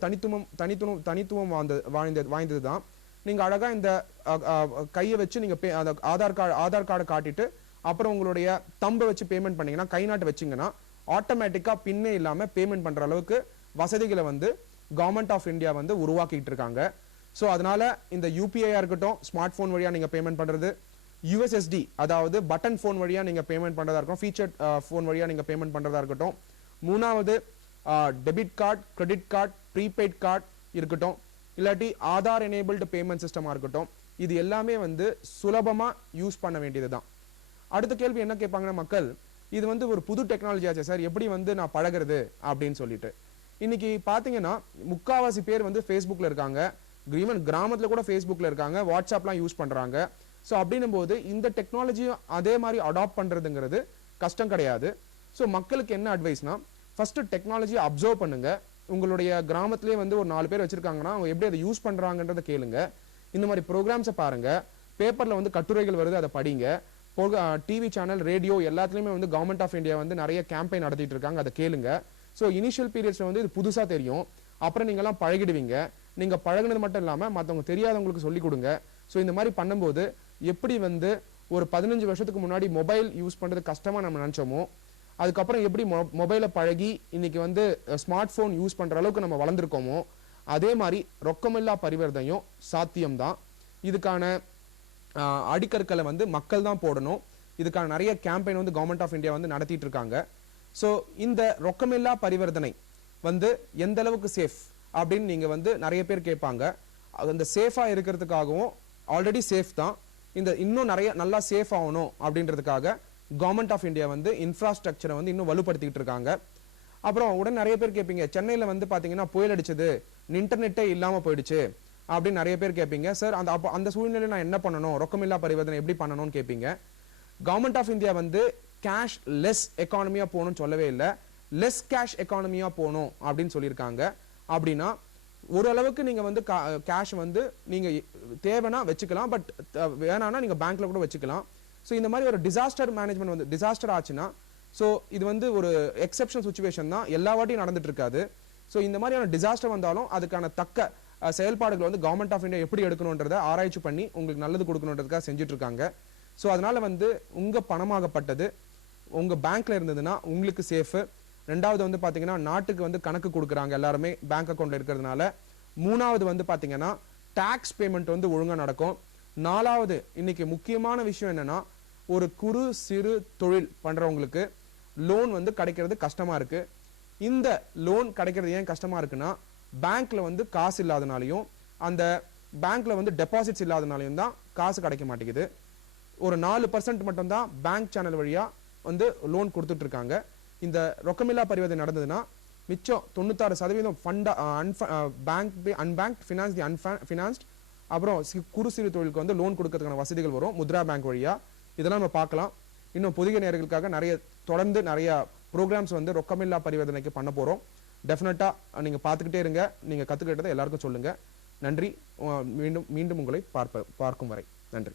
தனித்துவம் வாய்ந்தது தான். நீங்க அழகா இந்த கையை வச்சு நீங்க ஆதார் கார்டை காட்டிட்டு அப்புறம் உங்களுடைய தம்பை வச்சு பேமெண்ட் பண்ணீங்கன்னா, கை நாட்டு வச்சீங்கன்னா ஆட்டோமேட்டிக்கா பின்னே இல்லாம பேமெண்ட் பண்ற அளவுக்கு வசதிகளை வந்து கவர்மெண்ட் ஆஃப் இந்தியா வந்து உருவாக்கிட்டு இருக்காங்க. ஸோ அதனால இந்த யூபிஐயா இருக்கட்டும், ஸ்மார்ட் போன் வழியா நீங்க பேமெண்ட் பண்றது, யூஎஸ்எஸ்டி அதாவது பட்டன் போன் வழியா நீங்க பேமெண்ட் பண்றதா இருக்கட்டும், ஃபீச்சர் போன் வழியா நீங்க பேமெண்ட் பண்றதா இருக்கட்டும், மூணாவது debit card, credit card, prepaid card இருக்கட்டும், இல்லாட்டி ஆதார் எனேபிள்டு பேமெண்ட் சிஸ்டமா இருக்கட்டும், இது எல்லாமே வந்து சுலபமா யூஸ் பண்ண வேண்டியதுதான். அடுத்த கேள்வி என்ன கேட்பாங்கன்னா மக்கள், இது வந்து ஒரு புது டெக்னாலஜி ஆச்சு சார், எப்படி வந்து நான் பழகிறது அப்படின்னு சொல்லிட்டு. இன்னைக்கு பாத்தீங்கன்னா முக்காவாசி பேர் வந்து ஃபேஸ்புக்ல இருக்காங்க, ஈவன் கிராமத்துல கூட ஃபேஸ்புக்ல இருக்காங்க, வாட்ஸ்அப்லாம் யூஸ் பண்றாங்க. ஸோ அப்படின்னும் போது இந்த டெக்னாலஜியும் அதே மாதிரி அடாப்ட் பண்றதுங்கிறது கஷ்டம் கிடையாது. ஸோ மக்களுக்கு என்ன அட்வைஸ்னா, ஃபர்ஸ்ட் டெக்னாலஜியை அப்சர்வ் பண்ணுங்க. உங்களுடைய கிராமத்திலேயே வந்து ஒரு 4 பேர் வச்சிருக்காங்கன்னா அவங்க எப்படி அதை யூஸ் பண்றாங்கன்றதை கேளுங்க. இந்த மாதிரி ப்ரோக்ராம்ஸை பாருங்க, பேப்பர்ல வந்து கட்டுரைகள் வருது அதை படிங்க, டிவி சேனல், ரேடியோ எல்லாத்துலயுமே வந்து கவர்மெண்ட் ஆஃப் இந்தியா வந்து நிறைய கேம்பெயின் நடத்திட்டு இருக்காங்க, அதை கேளுங்க. ஸோ இனிஷியல் பீரியட்ஸ்ல வந்து இது புதுசா தெரியும், அப்புறம் நீங்க எல்லாம் பழகிடுவீங்க. நீங்க பழகினது மட்டும் இல்லாம மற்றவங்க தெரியாதவங்களுக்கு சொல்லி கொடுங்க. ஸோ இந்த மாதிரி பண்ணும்போது எப்படி வந்து ஒரு 15 வருஷத்துக்கு முன்னாடி மொபைல் யூஸ் பண்றது கஷ்டமா நம்ம நினைச்சோமோ, அதுக்கப்புறம் எப்படி மொபைலை பழகி இன்னைக்கு வந்து ஸ்மார்ட் போன் யூஸ் பண்ற அளவுக்கு நம்ம வளர்ந்துருக்கோமோ, அதே மாதிரி ரொக்கமில்லா பரிவர்த்தனையும் சாத்தியம்தான். இதுக்கான அடிக்கற்களை வந்து மக்கள் தான் போடணும். இதுக்கான நிறைய கேம்பெயின் வந்து கவர்மெண்ட் ஆஃப் இந்தியா வந்து நடத்திட்டு இருக்காங்க. ஸோ இந்த ரொக்கமில்லா பரிவர்த்தனை வந்து எந்த அளவுக்கு சேஃப் அப்படின்னு நீங்க வந்து நிறைய பேர் கேட்பாங்க. அந்த சேஃபா இருக்கிறதுக்காகவும் ஆல்ரெடி சேஃப் தான், இந்த இன்னும் நிறைய நல்லா சேஃப் ஆகணும் அப்படின்றதுக்காக கவர்மெண்ட் ஆஃப் இந்தியா வந்து இன்ஃப்ராஸ்ட்ரக்சரை வந்து இன்னும் வலுப்படுத்திக்கிட்டு இருக்காங்க. அப்புறம் உடனே நிறைய பேர் கேட்பீங்க, சென்னையில வந்து பாத்தீங்கன்னா புயல் அடிச்சது, இன்டர்நெட்டே இல்லாம போயிடுச்சு அப்படின்னு நிறைய பேர் கேட்பீங்க. சார் அந்த சூழ்நிலையில நான் என்ன பண்ணணும், ரொக்கமில்லா பரிவர்த்தனை எப்படி பண்ணணும்னு கேட்பீங்க. கவர்மெண்ட் ஆஃப் இந்தியா வந்து கேஷ் லெஸ் எக்கானமியா போகணும்னு சொல்லவே இல்லை, லெஸ் கேஷ் எக்கானமியா போகணும் அப்படின்னு சொல்லியிருக்காங்க. அப்படின்னா ஓரளவுக்கு நீங்க வந்து கேஷ் வந்து நீங்க தேவைன்னா வச்சுக்கலாம், பட் வேணாம்னா நீங்க பேங்க்ல கூட வச்சுக்கலாம். ஸோ இந்த மாதிரி ஒரு டிசாஸ்டர் மேனேஜ்மெண்ட் வந்து டிசாஸ்டர் ஆச்சுன்னா, ஸோ இது வந்து ஒரு எக்ஸெப்ஷனல் சுச்சுவேஷன் தான், எல்லா வாட்டியும் நடந்துட்டு இருக்காது. ஸோ இந்த மாதிரியான டிசாஸ்டர் வந்தாலும் அதுக்கான தக்க செயல்பாடுகள் வந்து கவர்மெண்ட் ஆஃப் இந்தியா எப்படி எடுக்கணுன்றதை ஆராய்ச்சி பண்ணி உங்களுக்கு நல்லது கொடுக்கணுன்றதுக்காக செஞ்சுட்டு இருக்காங்க. ஸோ அதனால வந்து உங்க பணமாகப்பட்டது உங்க பேங்க்ல இருந்ததுன்னா உங்களுக்கு சேஃப். ரெண்டாவது வந்து பாத்தீங்கன்னா நாட்டுக்கு வந்து கணக்கு கொடுக்குறாங்க எல்லாருமே பேங்க் அக்கௌண்ட்ல இருக்கிறதுனால. மூணாவது வந்து பாத்தீங்கன்னா டாக்ஸ் பேமெண்ட் வந்து ஒழுங்கா நடக்கும். நாலாவது இன்னைக்கு முக்கியமான விஷயம் என்னன்னா, ஒரு குறு சிறு தொழில் பண்றவங்களுக்கு லோன் வந்து கிடைக்கிறது கஷ்டமா இருக்கு. இந்த லோன் கிடைக்கிறது ஏன் கஷ்டமா இருக்குன்னா, பேங்க்ல வந்து காசு இல்லாதனாலையும் அந்த பேங்க்ல வந்து டெபாசிட்ஸ் இல்லாதனாலையும் தான் காசு கிடைக்க மாட்டேங்குது. ஒரு 4% மட்டும் தான் பேங்க் சேனல் வழியா வந்து லோன் கொடுத்துட்டு இருக்காங்க. இந்த ரொக்கமில்லா பரிவர்த்தனை நடந்ததுன்னா மிச்சம் 96% ஃபண்ட் அன்பேங்க் ஃபினான்ஸ் தி அன்ஃபினான்ஸ்ட், அப்புறம் குறு சிறு தொழிலுக்கு வந்து லோன் கொடுக்கறதுக்கான வசதிகள் வரும் முத்ரா பேங்க் வழியா. இதெல்லாம் நம்ம பார்க்கலாம். இன்னும் புதிய நேயர்களுக்காக தொடர்ந்து நிறைய ப்ரோக்ராம்ஸ் வந்து ரொக்கமில்லா பரிவர்த்தனைக்கு பண்ண போறோம். டெஃபினட்டா நீங்க பார்த்துக்கிட்டே இருங்க, நீங்க கத்துக்கிட்டதை எல்லாருக்கும் சொல்லுங்க. நன்றி. மீண்டும் உங்களை பார்க்கும் வரை நன்றி.